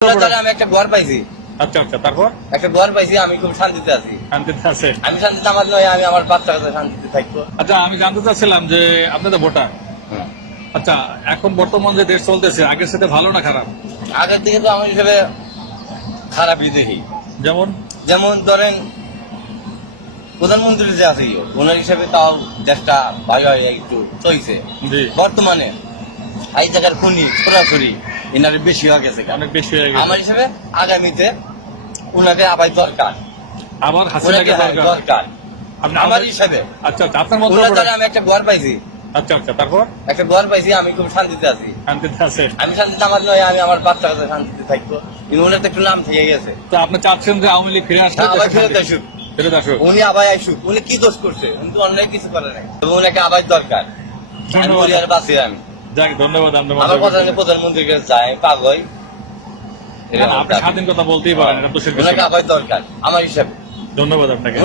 আমি একটা ঘর পাইছি। আচ্ছা আচ্ছা, তারপর একটা ঘর পাইছি, আমি খুব শান্তিতে আছি। শান্তিতে আছে। আমি শান্তিতে আমার নয়, আমি আমার বাচ্চার কাছে শান্তিতে থাকবো। আচ্ছা, আমি জানতে চাচ্ছিলাম যে আপনি তো ভোটার। হুম। আচ্ছা, এখন বর্তমান যে দেশ চলতেছে আগের সাথে ভালো না খারাপ? আগের দিকে তো আমার হিসেবে খারাপই দেখি। যেমন যেমন ধরেন প্রধানমন্ত্রী যে আছে ওনার হিসেবে তাও দেশটা ভালো একটু চলছে। জি, বর্তমানে এই জায়গার খুনি সরাসরি এনারে বেশি হয়ে গেছে। অনেক বেশি হয়ে গেছে। আমার হিসেবে আগামীতে ওনাকে আবার দরকার, আবার হাসিনাকে দরকার। দরকার আপনি আমার হিসাবে। আচ্ছা আচ্ছা, আপনার মত ওনার দ্বারা আমি একটা ঘর পাইছি। আচ্ছা আচ্ছা, তারপর একটা ঘর পাইছি, আমি খুব শান্তিতে আছি। শান্তিতে আছে। আমি শান্তিতে আমার নয়, আমি আমার বাচ্চার কাছে শান্তিতে থাকবো। কিন্তু ওনার তো একটু নাম থেকে গেছে। তো আপনি চাচ্ছেন যে আওয়ামী লীগ ফিরে আসবে? হ্যাঁ, আবার ফেরত আসুক। ফেরত আসুক। উনি আবার আসুক। উনি কি দোষ করছে? উনি তো অন্যায় কিছু করে নাই। তবে ওনাকে আবার দরকার। আমি ধন্যবাদ। বলি আর বাঁচি আমি। যাক, ধন্যবাদ আপনার আমার মতামত। কথা প্রধানমন্ত্রীর কাছে যাই পাগল। না, আপনি স্বাধীন কথা বলতেই পারেন, এটা তো ওনাকে আবার দরকার আমার হিসাবে। ধন্যবাদ আপনাকে।